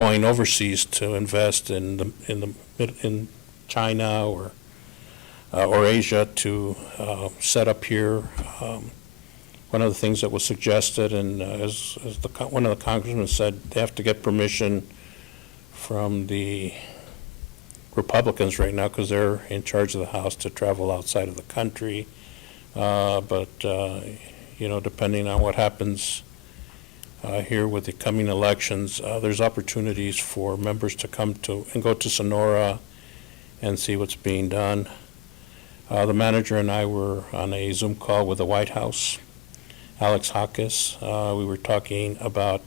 going overseas to invest in China or Asia to set up here. One of the things that was suggested, and as one of the congressmen said, they have to get permission from the Republicans right now because they're in charge of the House to travel outside of the country. But depending on what happens here with the coming elections, there's opportunities for members to come to and go to Sonora and see what's being done. The manager and I were on a Zoom call with the White House, Alex Hawkes. We were talking about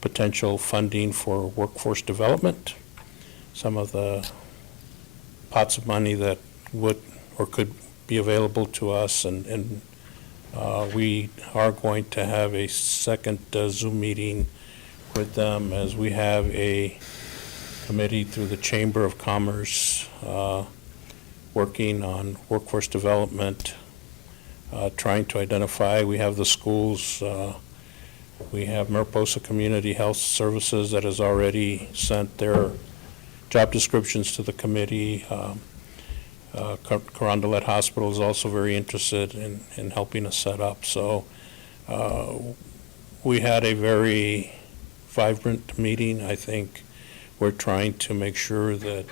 potential funding for workforce development, some of the pots of money that would or could be available to us, and we are going to have a second Zoom meeting with them as we have a committee through the Chamber of Commerce working on workforce development, trying to identify. We have the schools. We have Mariposa Community Health Services that has already sent their job descriptions to the committee. Carondelet Hospital is also very interested in helping us set up. So we had a very vibrant meeting. I think we're trying to make sure that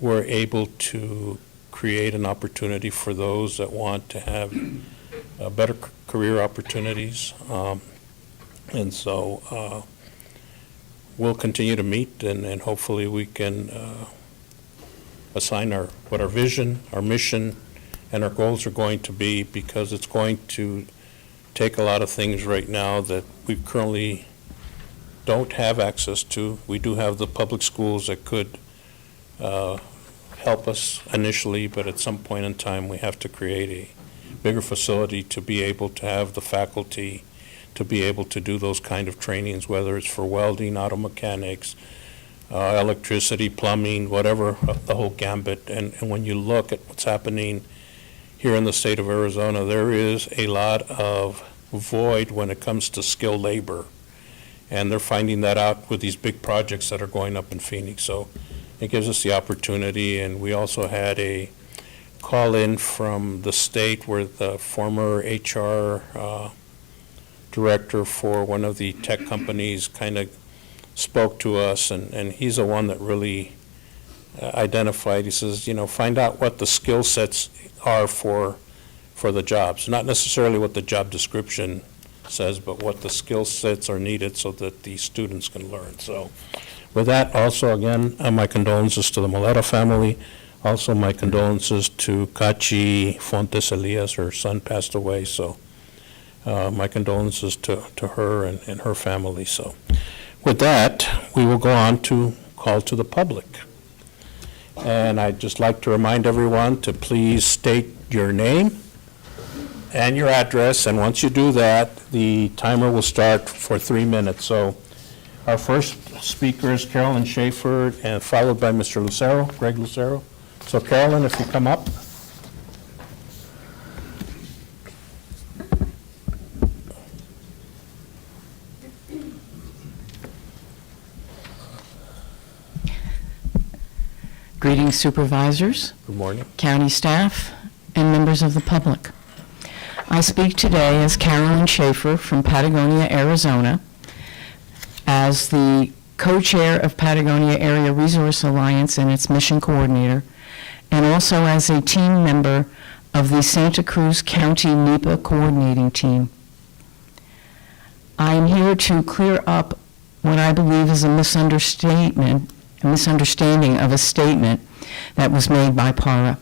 we're able to create an opportunity for those that want to have better career opportunities. And so we'll continue to meet, and hopefully we can assign what our vision, our mission, and our goals are going to be, because it's going to take a lot of things right now that we currently don't have access to. We do have the public schools that could help us initially, but at some point in time we have to create a bigger facility to be able to have the faculty to be able to do those kind of trainings, whether it's for welding, auto mechanics, electricity, plumbing, whatever, the whole gambit. And when you look at what's happening here in the state of Arizona, there is a lot of void when it comes to skilled labor. And they're finding that out with these big projects that are going up in Phoenix. So it gives us the opportunity. And we also had a call in from the state where the former HR director for one of the tech companies kind of spoke to us, and he's the one that really identified. He says, find out what the skill sets are for the jobs, not necessarily what the job description says, but what the skill sets are needed so that the students can learn. So with that, also, again, my condolences to the Moleta family. Also, my condolences to Kachi Fontes Elias. Her son passed away, so my condolences to her and her family. So with that, we will go on to call to the public. And I'd just like to remind everyone to please state your name and your address, and once you do that, the timer will start for 3 minutes. So our first speaker is Carolyn Schaefer, and followed by Mr. Lucero, Greg Lucero. So Carolyn, if you come up. Greetings, supervisors, Good morning. county staff, and members of the public. I speak today as Carolyn Schaefer from Patagonia, Arizona, as the co-chair of Patagonia Area Resource Alliance and its mission coordinator, and also as a team member of the Santa Cruz County NEPA coordinating team. I am here to clear up what I believe is a misunderstanding of a statement that was made by PARA.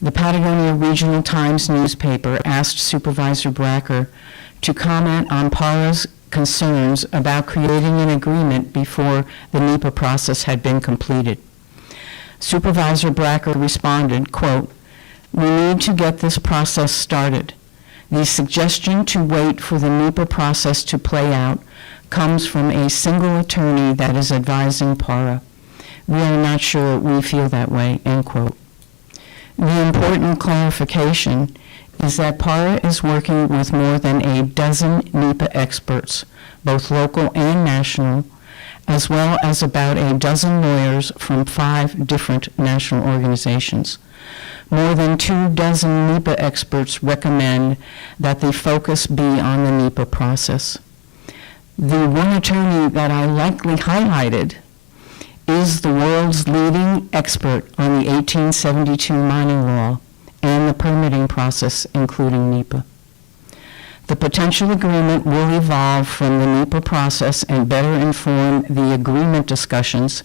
The Patagonia Regional Times newspaper asked Supervisor Bracker to comment on PARA's concerns about creating an agreement before the NEPA process had been completed. Supervisor Bracker responded, quote, "We need to get this process started. The suggestion to wait for the NEPA process to play out comes from a single attorney that is advising PARA. We are not sure we feel that way," end quote. The important clarification is that PARA is working with more than a dozen NEPA experts, both local and national, as well as about a dozen lawyers from 5 different national organizations. More than 24 NEPA experts recommend that the focus be on the NEPA process. The one attorney that I likely highlighted is the world's leading expert on the 1872 mining law and the permitting process, including NEPA. The potential agreement will evolve from the NEPA process and better inform the agreement discussions,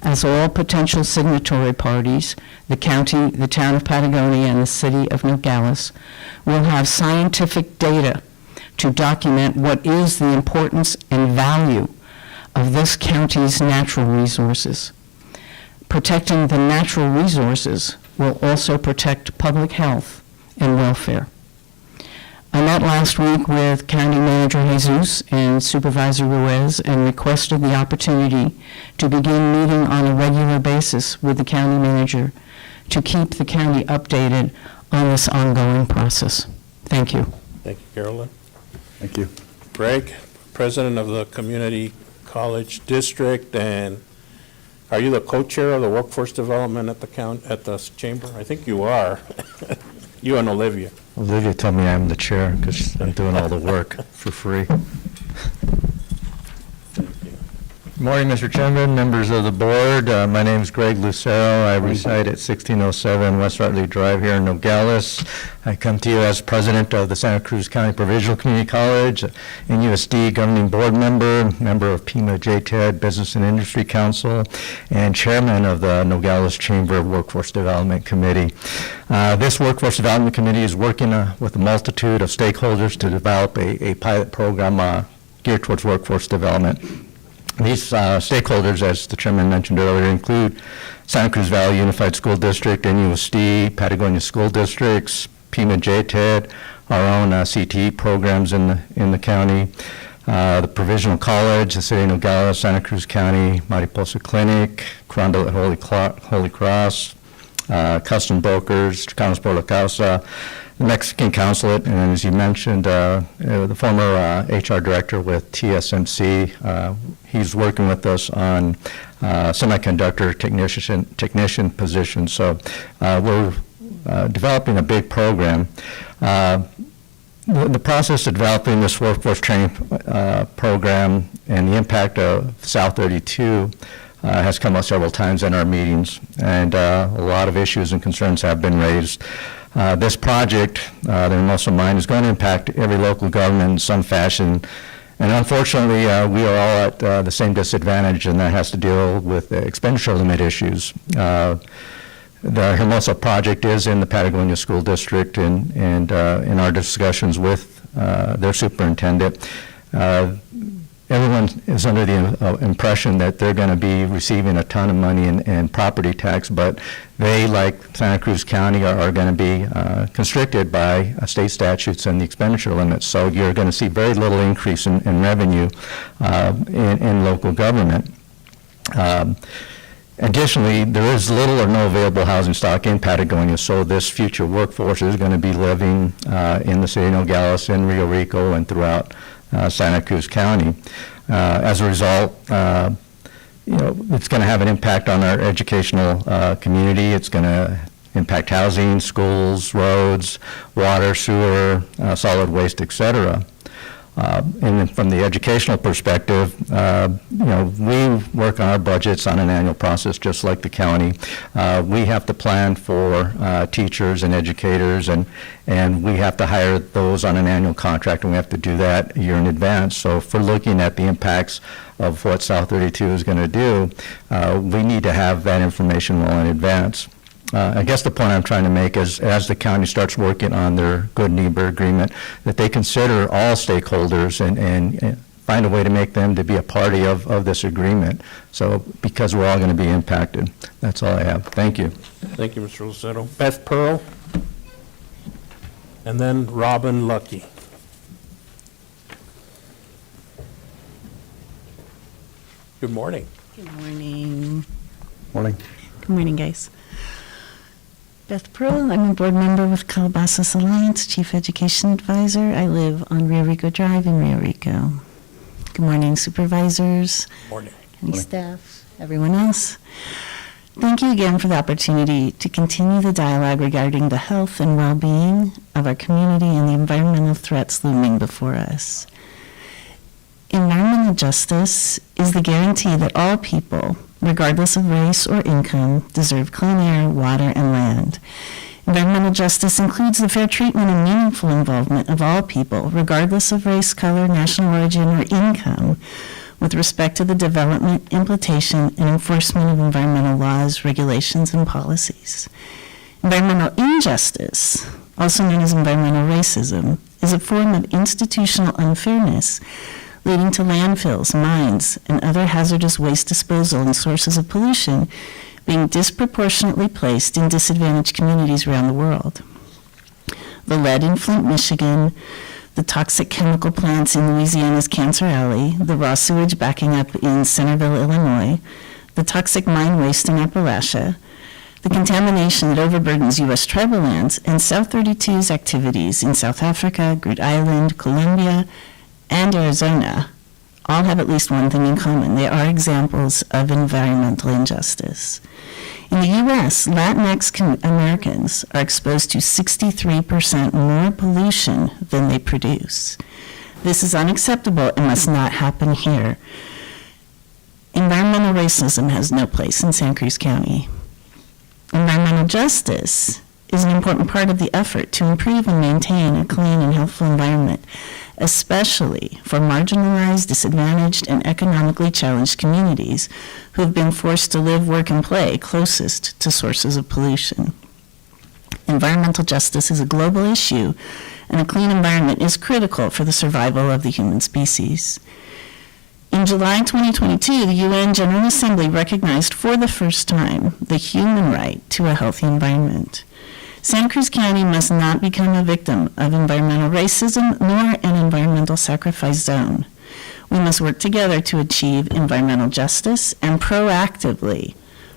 as all potential signatory parties, the county, the town of Patagonia, and the city of Nogales, will have scientific data to document what is the importance and value of this county's natural resources. Protecting the natural resources will also protect public health and welfare. I met last week with County Manager Jesus and Supervisor Ruiz and requested the opportunity to begin meeting on a regular basis with the county manager to keep the county updated on this ongoing process. Thank you. Thank you, Carolyn. Thank you. Greg, President of the Community College District, and are you the co-chair of the Workforce Development at the Chamber? I think you are. You and Olivia. Olivia told me I'm the chair because I'm doing all the work for free. Good morning, Mr. Chairman, members of the board. My name is Greg Lucero. I reside at 1607 West Rutley Drive here in Nogales. I come to you as president of the Santa Cruz County Provisional Community College, NUSD governing board member, member of PIMA JTED Business and Industry Council, and chairman of the Nogales Chamber Workforce Development Committee. This Workforce Development Committee is working with a multitude of stakeholders to develop a pilot program geared towards workforce development. These stakeholders, as the chairman mentioned earlier, include Santa Cruz Valley Unified School District, NUSD, Patagonia School Districts, PIMA JTED, our own CTE programs in the county, the Provisional College, the City of Nogales, Santa Cruz County, Mariposa Clinic, Crondale at Holy Cross, Custom Brokers, Chicanos por la Causa, the Mexican Consulate, and as you mentioned, the former HR director with TSMC, he's working with us on semiconductor technician position. So we're developing a big program. The process of developing this workforce training program and the impact of South 32 has come up several times in our meetings, and a lot of issues and concerns have been raised. This project, that in most of mine, is going to impact every local government in some fashion. And unfortunately, we are all at the same disadvantage, and that has to deal with expenditure limit issues. The Hermosa project is in the Patagonia School District, and in our discussions with their superintendent, everyone is under the impression that they're going to be receiving a ton of money in property tax, but they, like Santa Cruz County, are going to be constricted by state statutes and the expenditure limits. So you're going to see very little increase in revenue in local government. Additionally, there is little or no available housing stock in Patagonia, so this future workforce is going to be living in the city of Nogales, in Rio Rico, and throughout Santa Cruz County. As a result, it's going to have an impact on our educational community. It's going to impact housing, schools, roads, water, sewer, solid waste, et cetera. And then from the educational perspective, we work on our budgets on an annual process, just like the county. We have to plan for teachers and educators, and we have to hire those on an annual contract, and we have to do that a year in advance. So if we're looking at the impacts of what South 32 is going to do, we need to have that information well in advance. I guess the point I'm trying to make is, as the county starts working on their good neighbor agreement, that they consider all stakeholders and find a way to make them to be a party of this agreement. So, because we're all going to be impacted. That's all I have. Thank you. Thank you, Mr. Lucero. Beth Pearl, and then Robin Lucky. Good morning. Good morning. Morning. Good morning, guys. Beth Pearl, I'm a board member with Calabasas Alliance, Chief Education Advisor. I live on Rio Rico Drive in Rio Rico. Good morning, supervisors, Morning. Any staff, everyone else. Thank you again for the opportunity to continue the dialogue regarding the health and well-being of our community and the environmental threats looming before us. Environmental justice is the guarantee that all people, regardless of race or income, deserve clean air, water, and land. Environmental justice includes the fair treatment and meaningful involvement of all people, regardless of race, color, national origin, or income, with respect to the development, implementation, and enforcement of environmental laws, regulations, and policies. Environmental injustice, also known as environmental racism, is a form of institutional unfairness leading to landfills, mines, and other hazardous waste disposal and sources of pollution being disproportionately placed in disadvantaged communities around the world. The lead in Flint, Michigan, the toxic chemical plants in Louisiana's Cancer Alley, the raw sewage backing up in Centerville, Illinois, the toxic mine waste in Appalachia, the contamination that overburdens U.S. tribal lands, and South 32's activities in South Africa, Groot Island, Colombia, and Arizona all have at least one thing in common. They are examples of environmental injustice. In the U.S., Latinx Americans are exposed to 63% more pollution than they produce. This is unacceptable and must not happen here. Environmental racism has no place in Santa Cruz County. Environmental justice is an important part of the effort to improve and maintain a clean and healthful environment, especially for marginalized, disadvantaged, and economically challenged communities who have been forced to live, work, and play closest to sources of pollution. Environmental justice is a global issue, and a clean environment is critical for the survival of the human species. In July 2022, the UN General Assembly recognized for the first time the human right to a healthy environment. Santa Cruz County must not become a victim of environmental racism nor an environmental sacrifice zone. We must work together to achieve environmental justice and proactively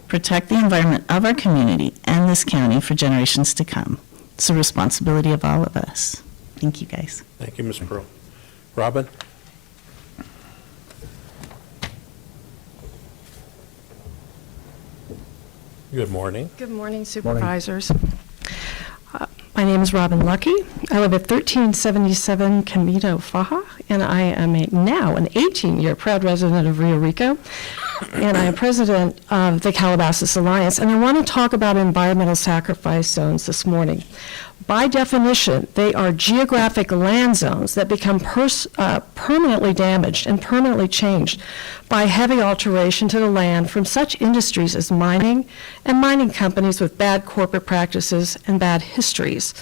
protect the environment of our community and this county for generations to come. It's a responsibility of all of us. Thank you, guys. Thank you, Ms. Pearl. Robin? Good morning. Good morning, Supervisors. My name is Robin Lucky. I live at 1377 Camino Faja, and I am now an 18-year proud resident of Rio Rico, and I am president of the Calabasas Alliance, and I want to talk about environmental sacrifice zones this morning. By definition, they are geographic land zones that become permanently damaged and permanently changed by heavy alteration to the land from such industries as mining and mining companies with bad corporate practices and bad histories.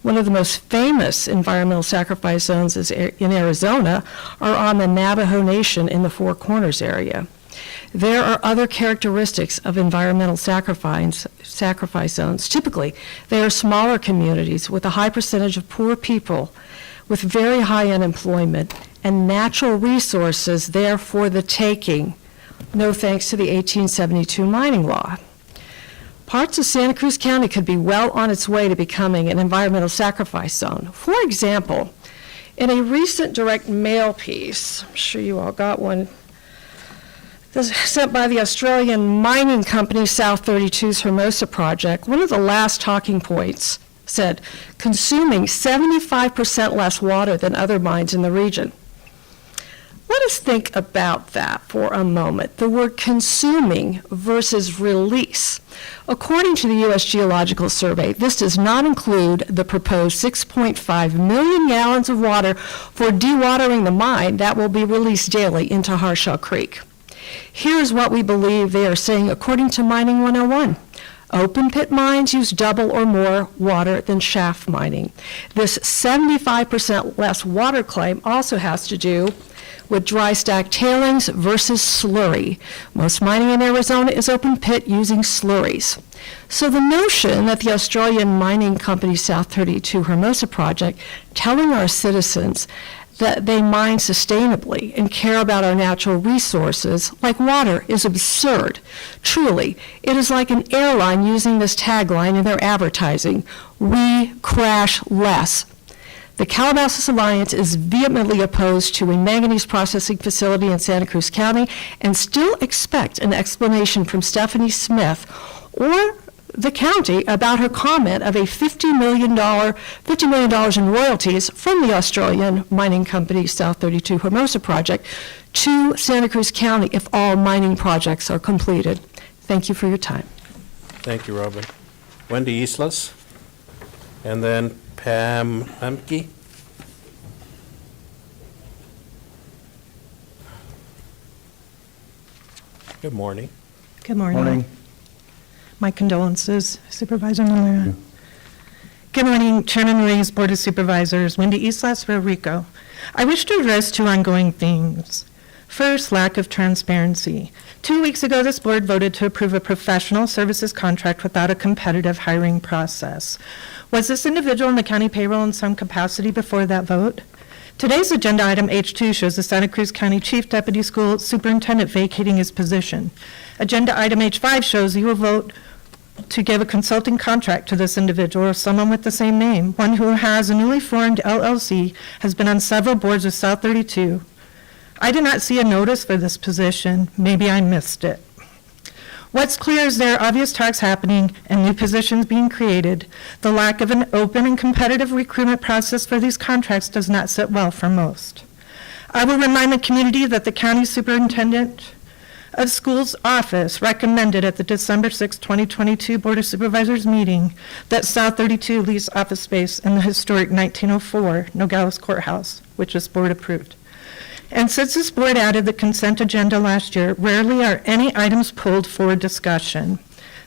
One of the most famous environmental sacrifice zones is in Arizona are on the Navajo Nation in the Four Corners area. There are other characteristics of environmental sacrifice zones. Typically, they are smaller communities with a high percentage of poor people with very high unemployment and natural resources there for the taking, no thanks to the 1872 mining law. Parts of Santa Cruz County could be well on its way to becoming an environmental sacrifice zone. For example, in a recent direct mail piece, I'm sure you all got one, sent by the Australian mining company South 32's Hermosa project, one of the last talking points said, consuming 75% less water than other mines in the region. Let us think about that for a moment, the word consuming versus release. According to the U.S. Geological Survey, this does not include the proposed 6.5 million gallons of water for dewatering the mine that will be released daily into Harshaw Creek. Here's what we believe they are saying according to Mining 101. Open pit mines use double or more water than shaft mining. This 75% less water claim also has to do with dry stack tailings versus slurry. Most mining in Arizona is open pit using slurries. So the notion that the Australian mining company South 32 Hermosa project telling our citizens that they mine sustainably and care about our natural resources, like water, is absurd. Truly, it is like an airline using this tagline in their advertising, "We crash less." The Calabasas Alliance is vehemently opposed to a manganese processing facility in Santa Cruz County and still expect an explanation from Stephanie Smith or the county about her comment of a $50 million in royalties from the Australian mining company South 32 Hermosa project to Santa Cruz County if all mining projects are completed. Thank you for your time. Thank you, Robin. Wendy Islas, and then Pam Lemke. Good morning. Good morning. My condolences, Supervisor Malera. Good morning, Chairman Reyes, Board of Supervisors, Wendy Islas, Rio Rico. I wish to address two ongoing themes. First, lack of transparency. 2 weeks ago, this board voted to approve a professional services contract without a competitive hiring process. Was this individual in the county payroll in some capacity before that vote? Today's agenda item H2 shows the Santa Cruz County Chief Deputy School Superintendent vacating his position. Agenda item H5 shows you will vote to give a consulting contract to this individual or someone with the same name, one who has a newly formed LLC, has been on several boards of South 32. I did not see a notice for this position. Maybe I missed it. What's clear is there are obvious talks happening and new positions being created. The lack of an open and competitive recruitment process for these contracts does not sit well for most. I will remind the community that the county superintendent of schools office recommended at the December 6, 2022 Board of Supervisors meeting that South 32 lease office space in the historic 1904 Nogales Courthouse, which was board approved. And since this board added the consent agenda last year, rarely are any items pulled for discussion.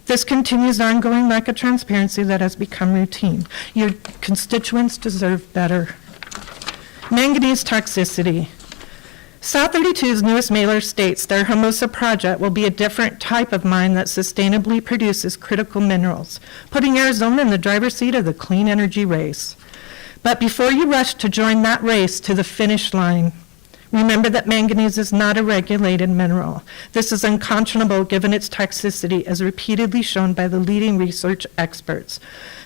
This continues the ongoing lack of transparency that has become routine. Your constituents deserve better. Manganese toxicity. South 32's newest mailer states their Hermosa project will be a different type of mine that sustainably produces critical minerals, putting Arizona in the driver's seat of the clean energy race. But before you rush to join that race to the finish line, remember that manganese is not a regulated mineral. This is unconscionable given its toxicity, as repeatedly shown by the leading research experts.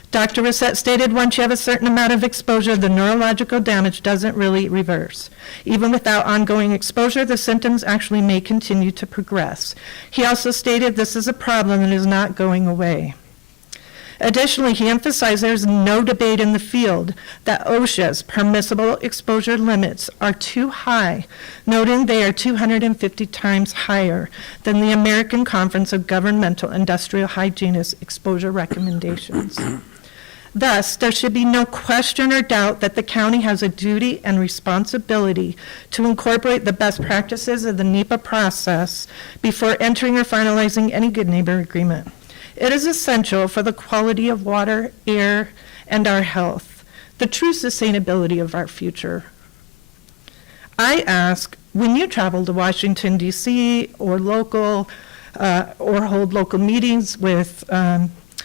Dr. Reset stated once you have a certain amount of exposure, the neurological damage doesn't really reverse. Even without ongoing exposure, the symptoms actually may continue to progress. He also stated this is a problem that is not going away. Additionally, he emphasized there's no debate in the field that OSHA's permissible exposure limits are too high, noting they are 250 times higher than the American Conference of Governmental Industrial Hygienists exposure recommendations. Thus, there should be no question or doubt that the county has a duty and responsibility to incorporate the best practices of the NEPA process before entering or finalizing any good neighbor agreement. It is essential for the quality of water, air, and our health, the true sustainability of our future. I ask, when you travel to Washington, D.C., or hold local meetings with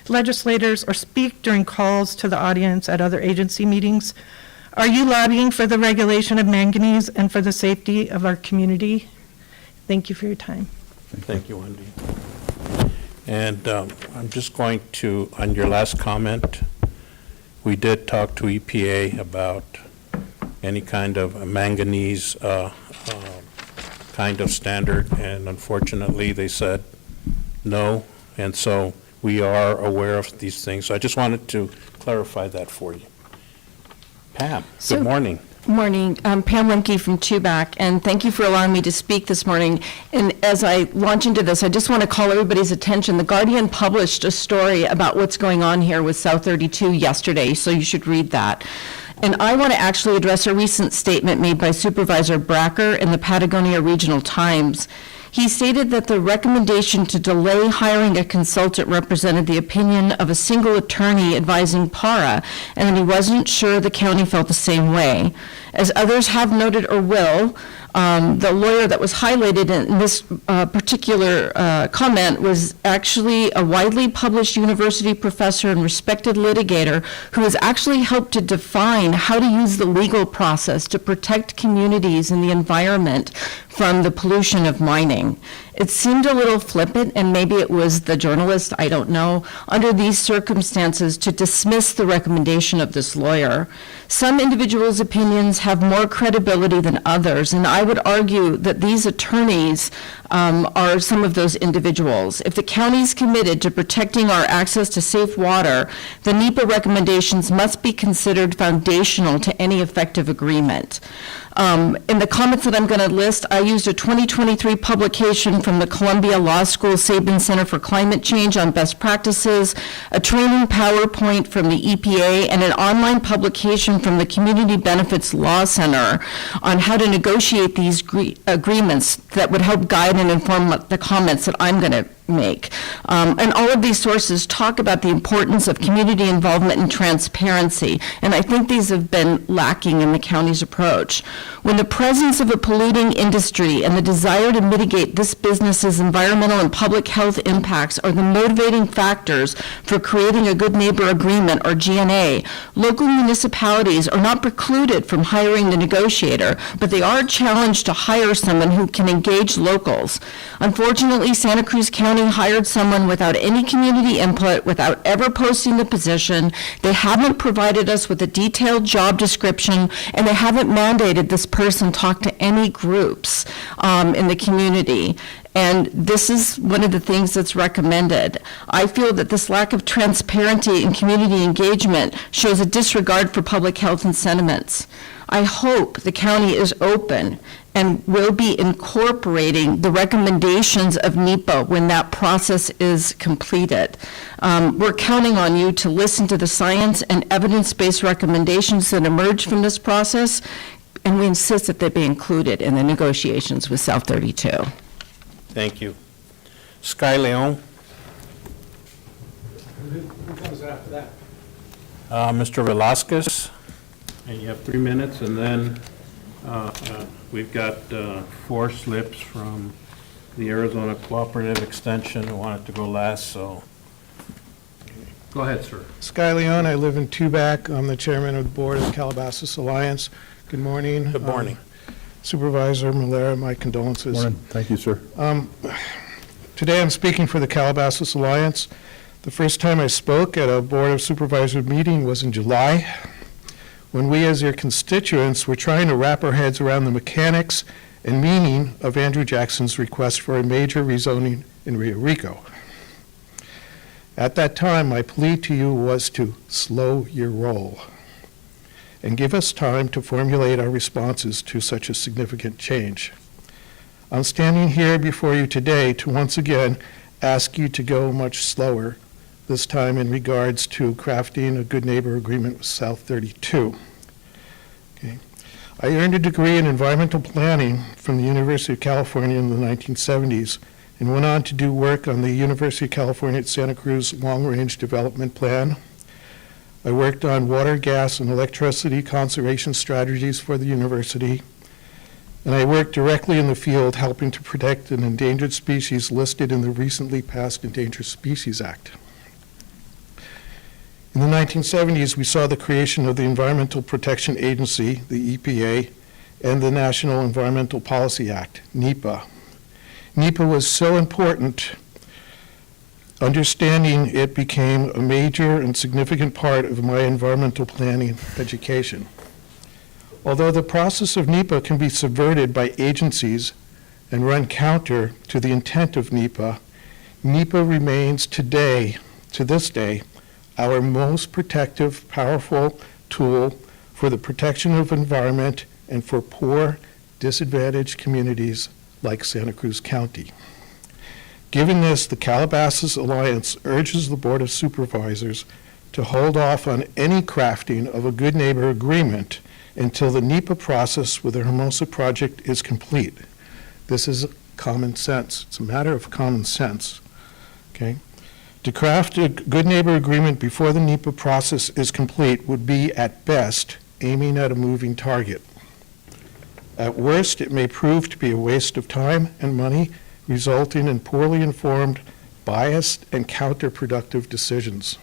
legislators or speak during calls to the audience at other agency meetings, are you lobbying for the regulation of manganese and for the safety of our community? Thank you for your time. Thank you, Wendy. And I'm just going to, on your last comment, we did talk to EPA about any kind of manganese kind of standard, and unfortunately they said no, and so we are aware of these things. So I just wanted to clarify that for you. Pam, good morning. Morning. Pam Lemke from Tubac, and thank you for allowing me to speak this morning. And as I launch into this, I just want to call everybody's attention. The Guardian published a story about what's going on here with South 32 yesterday, so you should read that. And I want to actually address a recent statement made by Supervisor Bracker in the Patagonia Regional Times. He stated that the recommendation to delay hiring a consultant represented the opinion of a single attorney advising PARA, and that he wasn't sure the county felt the same way. As others have noted or will, the lawyer that was highlighted in this particular comment was actually a widely published university professor and respected litigator who has actually helped to define how to use the legal process to protect communities and the environment from the pollution of mining. It seemed a little flippant, and maybe it was the journalist, I don't know, under these circumstances to dismiss the recommendation of this lawyer. Some individuals' opinions have more credibility than others, and I would argue that these attorneys are some of those individuals. If the county is committed to protecting our access to safe water, the NEPA recommendations must be considered foundational to any effective agreement. In the comments that I'm going to list, I used a 2023 publication from the Columbia Law School Sabin Center for Climate Change on best practices, a training PowerPoint from the EPA, and an online publication from the Community Benefits Law Center on how to negotiate these agreements that would help guide and inform the comments that I'm going to make. And all of these sources talk about the importance of community involvement and transparency, and I think these have been lacking in the county's approach. When the presence of a polluting industry and the desire to mitigate this business's environmental and public health impacts are the motivating factors for creating a good neighbor agreement, or GNA, local municipalities are not precluded from hiring the negotiator, but they are challenged to hire someone who can engage locals. Unfortunately, Santa Cruz County hired someone without any community input, without ever posting the position. They haven't provided us with a detailed job description, and they haven't mandated this person talk to any groups in the community. And this is one of the things that's recommended. I feel that this lack of transparency and community engagement shows a disregard for public health and sentiments. I hope the county is open and will be incorporating the recommendations of NEPA when that process is completed. We're counting on you to listen to the science and evidence-based recommendations that emerge from this process, and we insist that they be included in the negotiations with South 32. Thank you. Sky Leon? Who comes after that? Mr. Velasquez? And you have 3 minutes, and then we've got 4 slips from the Arizona Cooperative Extension who wanted to go last, so go ahead, sir. Sky Leon, I live in Tubac. I'm the chairman of the board of the Calabasas Alliance. Good morning. Good morning. Supervisor Malera, my condolences. Morning. Thank you, sir. Today I'm speaking for the Calabasas Alliance. The first time I spoke at a Board of Supervisors meeting was in July, when we as your constituents were trying to wrap our heads around the mechanics and meaning of Andrew Jackson's request for a major rezoning in Rio Rico. At that time, my plea to you was to slow your roll and give us time to formulate our responses to such a significant change. I'm standing here before you today to once again ask you to go much slower, this time in regards to crafting a good neighbor agreement with South 32. Okay. I earned a degree in environmental planning from the University of California in the 1970s and went on to do work on the University of California at Santa Cruz Long-Range Development Plan. I worked on water, gas, and electricity conservation strategies for the university, and I worked directly in the field helping to protect an endangered species listed in the recently passed Endangered Species Act. In the 1970s, we saw the creation of the Environmental Protection Agency, the EPA, and the National Environmental Policy Act, NEPA. NEPA was so important, understanding it became a major and significant part of my environmental planning education. Although the process of NEPA can be subverted by agencies and run counter to the intent of NEPA, NEPA remains today, to this day, our most protective, powerful tool for the protection of environment and for poor, disadvantaged communities like Santa Cruz County. Given this, the Calabasas Alliance urges the Board of Supervisors to hold off on any crafting of a good neighbor agreement until the NEPA process with the Hermosa project is complete. This is common sense. It's a matter of common sense, okay? To craft a good neighbor agreement before the NEPA process is complete would be, at best, aiming at a moving target. At worst, it may prove to be a waste of time and money, resulting in poorly informed, biased, and counterproductive decisions.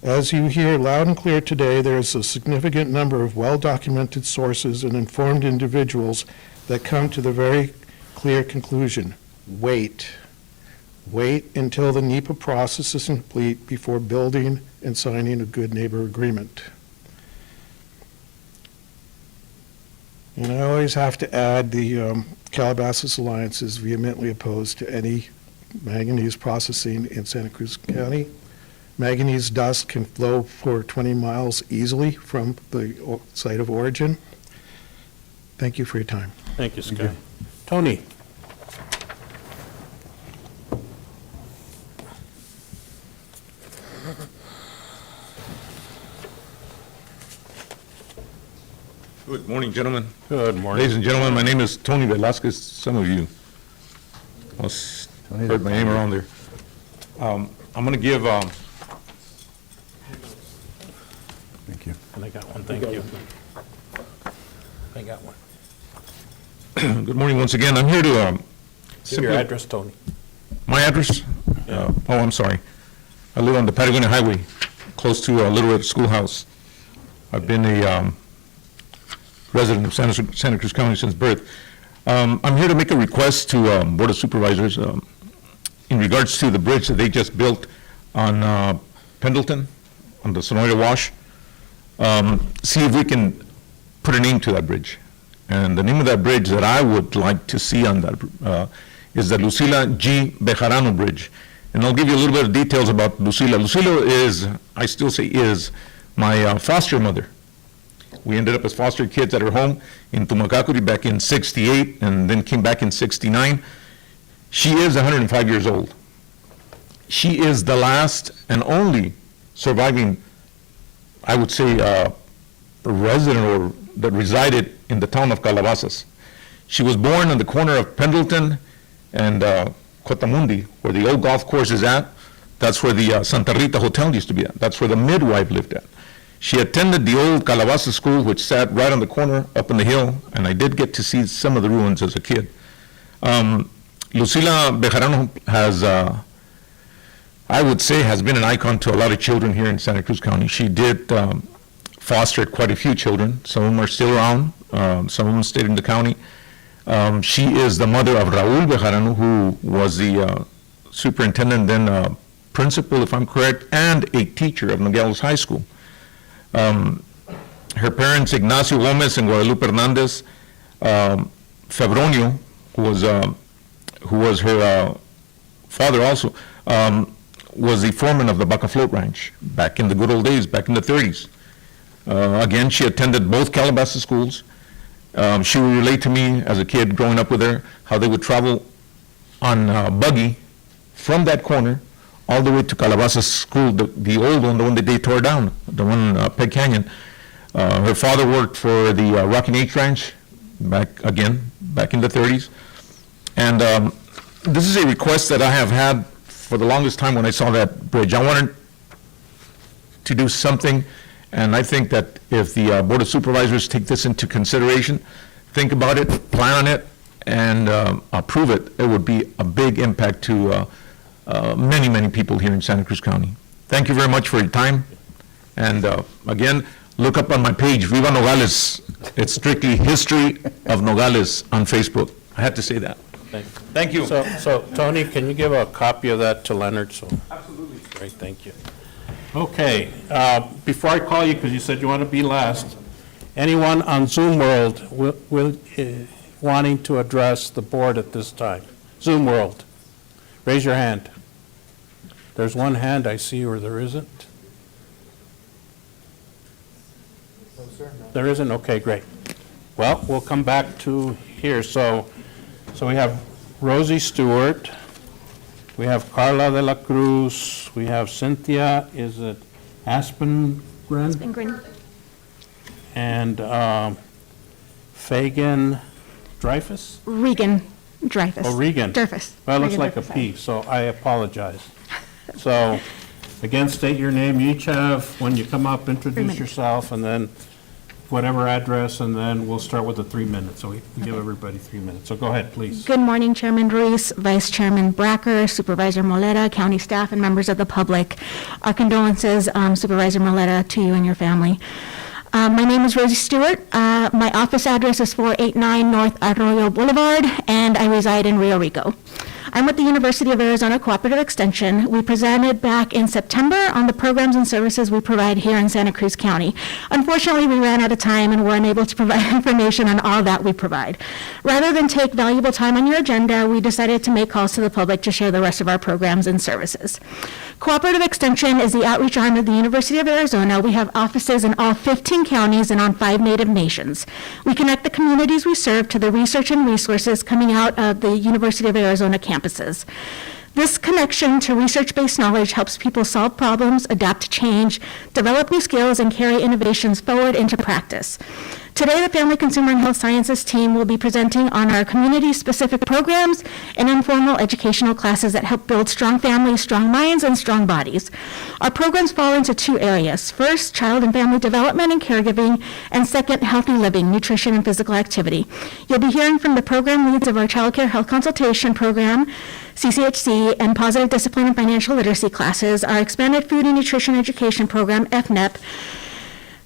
As you hear loud and clear today, there is a significant number of well-documented sources and informed individuals that come to the very clear conclusion. Wait. Wait until the NEPA process is complete before building and signing a good neighbor agreement. And I always have to add the Calabasas Alliance is vehemently opposed to any manganese processing in Santa Cruz County. Manganese dust can flow for 20 miles easily from the site of origin. Thank you for your time. Thank you, Scott. Tony? Good morning, gentlemen. Good morning. Ladies and gentlemen, my name is Tony Velasquez. Some of you must have heard my name around there. I'm going to give, Thank you. And I got one, thank you. I got one. good morning once again. I'm here to Give your simply, address, Tony. my address? I'm sorry. I live on the Patagonia Highway, close to Little Red Schoolhouse. I've been a resident of Santa Cruz County since birth. I'm here to make a request to Board of Supervisors in regards to the bridge that they just built on Pendleton, on the Sonoria Wash. See if we can put a name to that bridge. And the name of that bridge that I would like to see on that is the Lucila G. Bejarano Bridge. And I'll give you a little bit of details about Lucila. Lucila is, I still say is, my foster mother. We ended up as foster kids at her home in Tumacacuri back in '68 and then came back in '69. She is 105 years old. She is the last and only surviving, I would say, resident or that resided in the town of Calabasas. She was born on the corner of Pendleton and Cotamundi, where the old golf course is at. That's where the Santa Rita Hotel used to be at. That's where the midwife lived at. She attended the old Calabasas school, which sat right on the corner up in the hill, and I did get to see some of the ruins as a kid. Lucila Bejarano has, I would say, has been an icon to a lot of children here in Santa Cruz County. She did foster quite a few children. Some of them are still around. Some of them stayed in the county. She is the mother of Raul Bejarano, who was the superintendent, then principal, if I'm correct, and a teacher of Nogales High School. Her parents, Ignacio Gomez and Guadalupe Hernandez, Febronio, who was her father also, was the foreman of the Baca Float Ranch back in the good old days, back in the 30s. Again, she attended both Calabasas schools. She would relate to me as a kid growing up with her how they would travel on buggy from that corner all the way to Calabasas School, the old one, the one that they tore down, the one Peg Canyon. Her father worked for the Rocky H Ranch back in the 30s. And this is a request that I have had for the longest time when I saw that bridge. I wanted to do something, and I think that if the Board of Supervisors take this into consideration, think about it, plan on it, and approve it, it would be a big impact to many, many people here in Santa Cruz County. Thank you very much for your time. And again, look up on my page, Viva Nogales. It's strictly History of Nogales on Facebook. I had to say that. Thank you. So Tony, can you give a copy of that to Leonard? Absolutely. Great, thank you. Okay, before I call you, because you said you want to be last, anyone on Zoom World wanting to address the board at this time? Zoom World, raise your hand. There's one hand I see, or there isn't? No, sir. No. There isn't? Okay, great. Well, we'll come back to here. So we have Rosie Stewart, we have Carla de la Cruz, we have Cynthia, is it Aspengren? Aspengren. And Fagan Dreyfus? Regan Dreyfus. Oh, Regan. Dreyfus. Well, it looks Regan like a Dreyfus, P, so I apologize. So, again, state your name. You each have, when you come up, introduce minutes. yourself, and then whatever address, and then we'll start with the 3 minutes. So we give everybody 3 minutes. So go ahead, please. Good morning, Chairman Ruiz, Vice Chairman Bracker, Supervisor Moleta, county staff, and members of the public. Our condolences, Supervisor Moleta, to you and your family. My name is Rosie Stewart. My office address is 489 North Arroyo Boulevard, and I reside in Rio Rico. I'm with the University of Arizona Cooperative Extension. We presented back in September on the programs and services we provide here in Santa Cruz County. Unfortunately, we ran out of time and were unable to provide information on all that we provide. Rather than take valuable time on your agenda, we decided to make calls to the public to share the rest of our programs and services. Cooperative Extension is the outreach arm of the University of Arizona. We have offices in all 15 counties and on 5 native nations. We connect the communities we serve to the research and resources coming out of the University of Arizona campuses. This connection to research-based knowledge helps people solve problems, adapt to change, develop new skills, and carry innovations forward into practice. Today, the Family, Consumer, and Health Sciences team will be presenting on our community-specific programs and informal educational classes that help build strong families, strong minds, and strong bodies. Our programs fall into 2 areas. First, child and family development and caregiving, and second, healthy living, nutrition, and physical activity. You'll be hearing from the program leads of our Child Care Health Consultation Program, CCHC, and Positive Discipline and Financial Literacy classes, our Expanded Food and Nutrition Education Program, FNEP,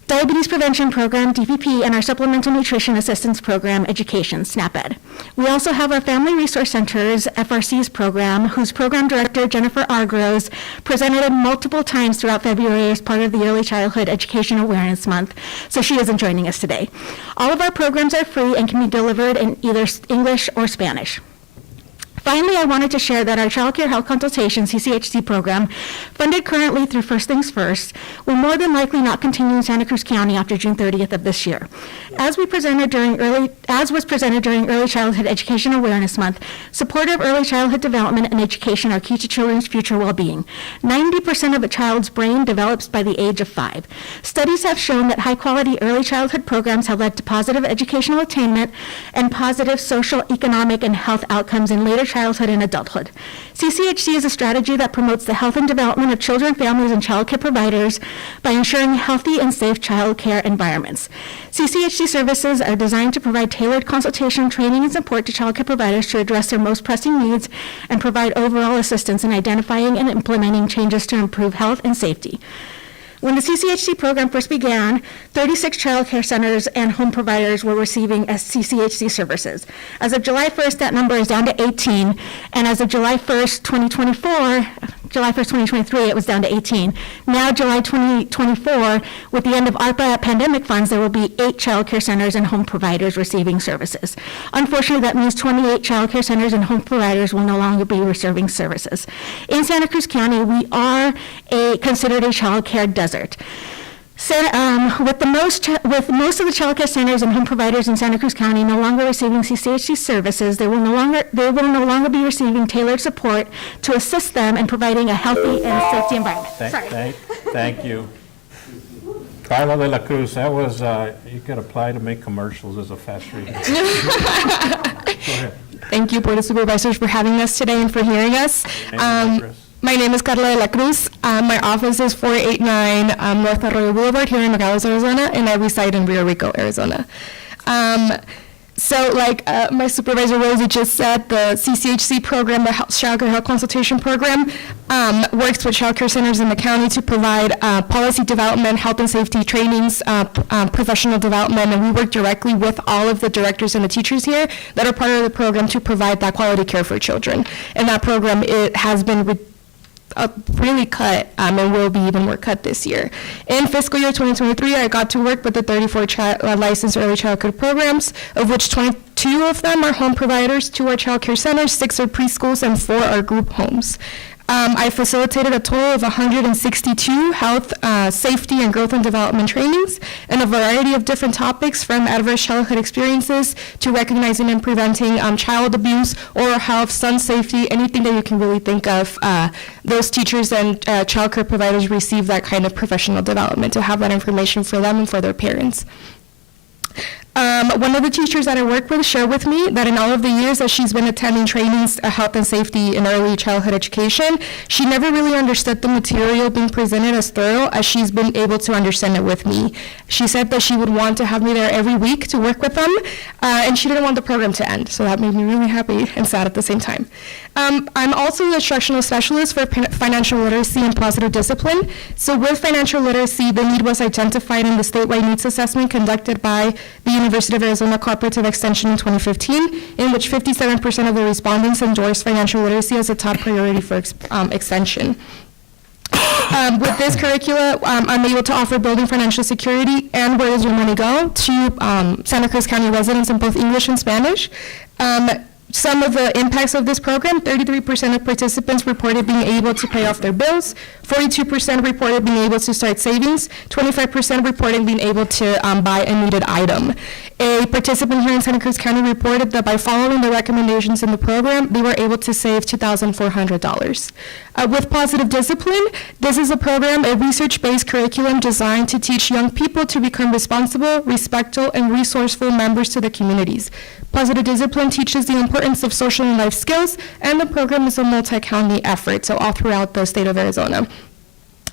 Diabetes Prevention Program, DPP, and our Supplemental Nutrition Assistance Program, Education, SNAP-Ed. We also have our Family Resource Centers, FRC's program, whose program director, Jennifer Argros, presented multiple times throughout February as part of the Early Childhood Education Awareness Month, so she isn't joining us today. All of our programs are free and can be delivered in either English or Spanish. Finally, I wanted to share that our Child Care Health Consultation, CCHC program, funded currently through First Things First, will more than likely not continue in Santa Cruz County after June 30th of this year. As was presented during Early Childhood Education Awareness Month, supportive early childhood development and education are key to children's future well-being. 90% of a child's brain develops by the age of 5. Studies have shown that high-quality early childhood programs have led to positive educational attainment and positive social, economic, and health outcomes in later childhood and adulthood. CCHC is a strategy that promotes the health and development of children, families, and child care providers by ensuring healthy and safe child care environments. CCHC services are designed to provide tailored consultation, training, and support to child care providers to address their most pressing needs and provide overall assistance in identifying and implementing changes to improve health and safety. When the CCHC program first began, 36 child care centers and home providers were receiving CCHC services. As of July 1st, that number is down to 18, and as of July 1st, 2023, it was down to 18. Now, July 2024, with the end of ARPA pandemic funds, there will be 8 child care centers and home providers receiving services. Unfortunately, that means 28 child care centers and home providers will no longer be receiving services. In Santa Cruz County, we are considered a child care desert. With most of the child care centers and home providers in Santa Cruz County no longer receiving CCHC services, they will no longer be receiving tailored support to assist them in providing a healthy and safety environment. Thank you. Carla de la Cruz, that was, you could apply to make commercials as a fast reader. Go ahead. Thank you, Board of Supervisors, for having us today and for hearing us. My name is Carla de la Cruz. My office is 489 North Arroyo Boulevard here in Nogales, Arizona, and I reside in Rio Rico, Arizona. So like my supervisor Rosie just said, the CCHC program, the Child Care Health Consultation Program, works with child care centers in the county to provide policy development, health and safety trainings, professional development, and we work directly with all of the directors and the teachers here that are part of the program to provide that quality care for children. And that program, it has been really cut and will be even more cut this year. In fiscal year 2023, I got to work with the 34 licensed early childhood programs, of which 22 of them are home providers, 2 are child care centers, 6 are preschools, and 4 are group homes. I facilitated a total of 162 health, safety, and growth and development trainings in a variety of different topics, from adverse childhood experiences to recognizing and preventing child abuse, oral health, sun safety, anything that you can really think of. Those teachers and child care providers receive that kind of professional development to have that information for them and for their parents. One of the teachers that I work with shared with me that in all of the years that she's been attending trainings, health and safety in early childhood education, she never really understood the material being presented as thorough as she's been able to understand it with me. She said that she would want to have me there every week to work with them, and she didn't want the program to end, so that made me really happy and sad at the same time. I'm also the instructional specialist for financial literacy and positive discipline. So with financial literacy, the need was identified in the statewide needs assessment conducted by the University of Arizona Cooperative Extension in 2015, in which 57% of the respondents endorsed financial literacy as a top priority for extension. With this curricula, I'm able to offer building financial security and where does your money go to Santa Cruz County residents in both English and Spanish. Some of the impacts of this program, 33% of participants reported being able to pay off their bills, 42% reported being able to start savings, 25% reported being able to buy a needed item. A participant here in Santa Cruz County reported that by following the recommendations in the program, they were able to save $2,400. With positive discipline, this is a program, a research-based curriculum designed to teach young people to become responsible, respectful, and resourceful members to their communities. Positive discipline teaches the importance of social and life skills, and the program is a multi-county effort, so all throughout the state of Arizona.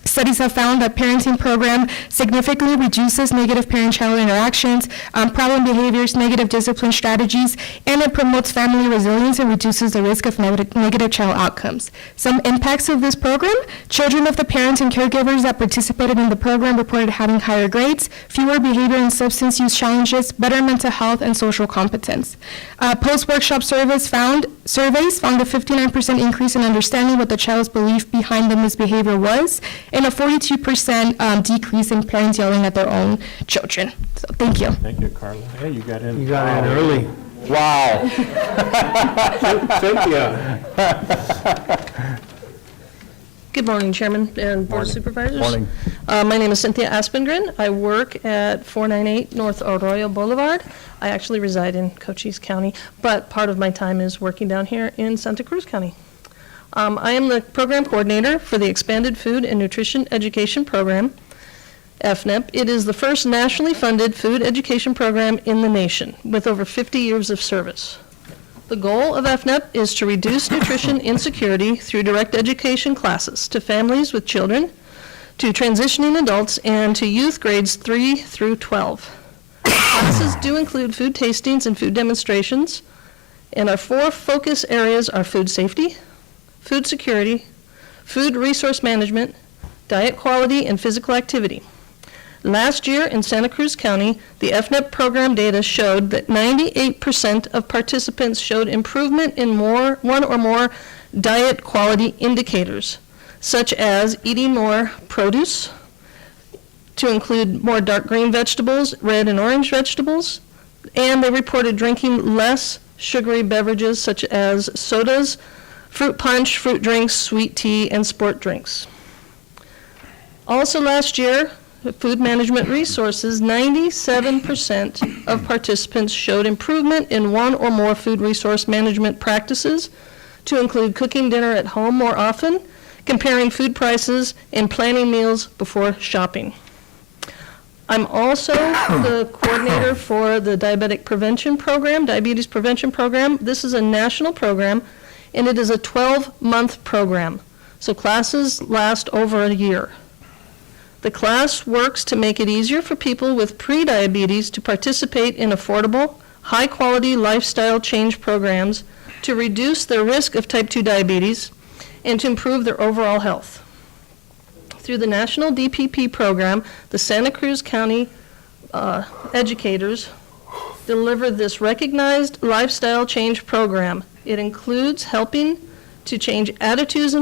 Studies have found that parenting program significantly reduces negative parent-child interactions, problem behaviors, negative discipline strategies, and it promotes family resilience and reduces the risk of negative child outcomes. Some impacts of this program: children of the parents and caregivers that participated in the program reported having higher grades, fewer behavior and substance use challenges, better mental health and social competence. Post-workshop surveys found a 59% increase in understanding what the child's belief behind the misbehavior was, and a 42% decrease in parents yelling at their own children. So thank you. Thank you, Carla. Hey, you got in. You got in early. Wow. Cynthia. Good morning, Chairman and Board of Supervisors. Morning. My name is Cynthia Aspengren. I work at 498 North Arroyo Boulevard. I actually reside in Cochise County, but part of my time is working down here in Santa Cruz County. I am the program coordinator for the Expanded Food and Nutrition Education Program, FNEP. It is the first nationally funded food education program in the nation with over 50 years of service. The goal of FNEP is to reduce nutrition insecurity through direct education classes to families with children, to transitioning adults, and to youth grades 3 through 12. Classes do include food tastings and food demonstrations, and our 4 focus areas are food safety, food security, food resource management, diet quality, and physical activity. Last year in Santa Cruz County, the FNEP program data showed that 98% of participants showed improvement in one or more diet quality indicators, such as eating more produce, to include more dark green vegetables, red and orange vegetables, and they reported drinking less sugary beverages such as sodas, fruit punch, fruit drinks, sweet tea, and sport drinks. Also last year, Food Management Resources, 97% of participants showed improvement in one or more food resource management practices, to include cooking dinner at home more often, comparing food prices, and planning meals before shopping. I'm also the coordinator for the Diabetes Prevention Program. This is a national program, and it is a 12-month program, so classes last over a year. The class works to make it easier for people with pre-diabetes to participate in affordable, high-quality lifestyle change programs to reduce their risk of type 2 diabetes and to improve their overall health. Through the National DPP program, the Santa Cruz County educators deliver this recognized lifestyle change program. It includes helping to change attitudes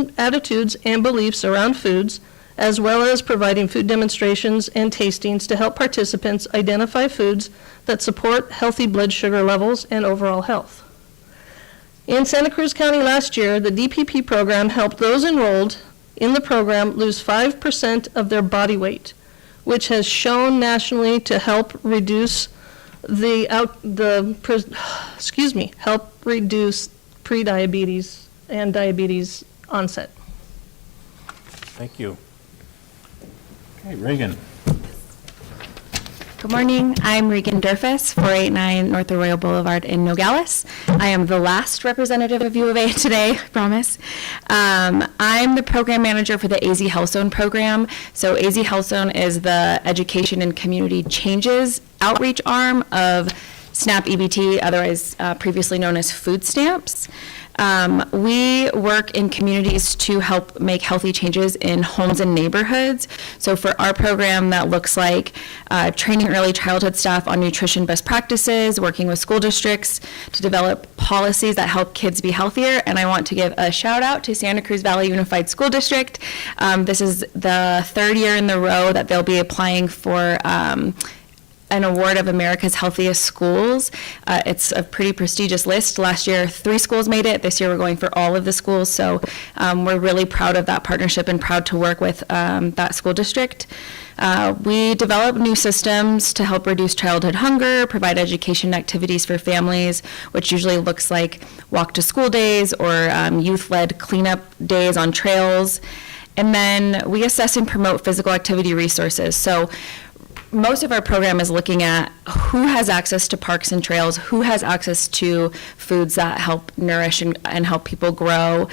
and beliefs around foods, as well as providing food demonstrations and tastings to help participants identify foods that support healthy blood sugar levels and overall health. In Santa Cruz County last year, the DPP program helped those enrolled in the program lose 5% of their body weight, which has shown nationally to help reduce help reduce prediabetes and diabetes onset. Thank you. Okay, Reagan. Good morning. I'm Regan Durfus, 489 North Arroyo Boulevard in Nogales. I am the last representative of U of A today, I promise. I'm the program manager for the AZ Health Zone program. So AZ Health Zone is the education and community changes outreach arm of SNAP EBT, otherwise previously known as food stamps. We work in communities to help make healthy changes in homes and neighborhoods. So for our program, that looks like training early childhood staff on nutrition best practices, working with school districts to develop policies that help kids be healthier. And I want to give a shout out to Santa Cruz Valley Unified School District. This is the third year in the row that they'll be applying for an award of America's Healthiest Schools. It's a pretty prestigious list. Last year, 3 schools made it. This year, we're going for all of the schools. So we're really proud of that partnership and proud to work with that school district. We develop new systems to help reduce childhood hunger, provide education activities for families, which usually looks like walk to school days or youth-led cleanup days on trails. And then we assess and promote physical activity resources. So most of our program is looking at who has access to parks and trails, who has access to foods that help nourish and help people grow,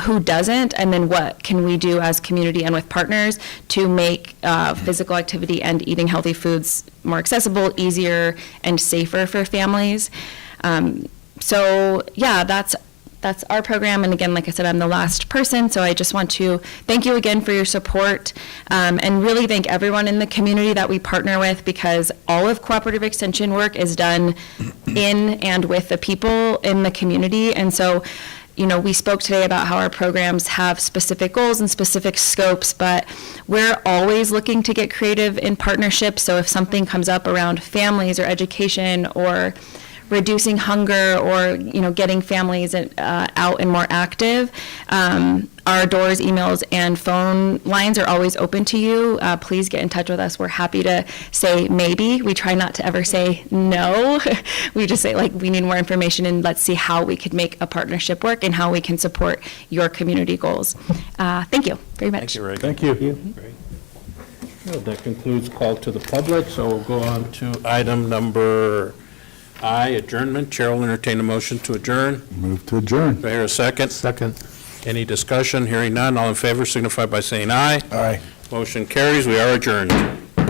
who doesn't, and then what can we do as community and with partners to make physical activity and eating healthy foods more accessible, easier, and safer for families. So yeah, that's our program, and again, like I said, I'm the last person, so I just want to thank you again for your support, and really thank everyone in the community that we partner with, because all of cooperative extension work is done in and with the people in the community. And so, you know, we spoke today about how our programs have specific goals and specific scopes, but we're always looking to get creative in partnership. So if something comes up around families or education or reducing hunger or, you know, getting families out and more active, our doors, emails, and phone lines are always open to you. Please get in touch with us. We're happy to say maybe. We try not to ever say no. We just say, like, we need more information, and let's see how we could make a partnership work and how we can support your community goals. Thank you very much. Thank you, Reagan. Thank you. Great. Well, that concludes call to the public, so we'll go on to item number I, adjournment. Chair will entertain a motion to adjourn. Move to adjourn. Do I hear a second? Second. Any discussion? Hearing none. All in favor signify by saying aye. Aye. Motion carries. We are adjourned.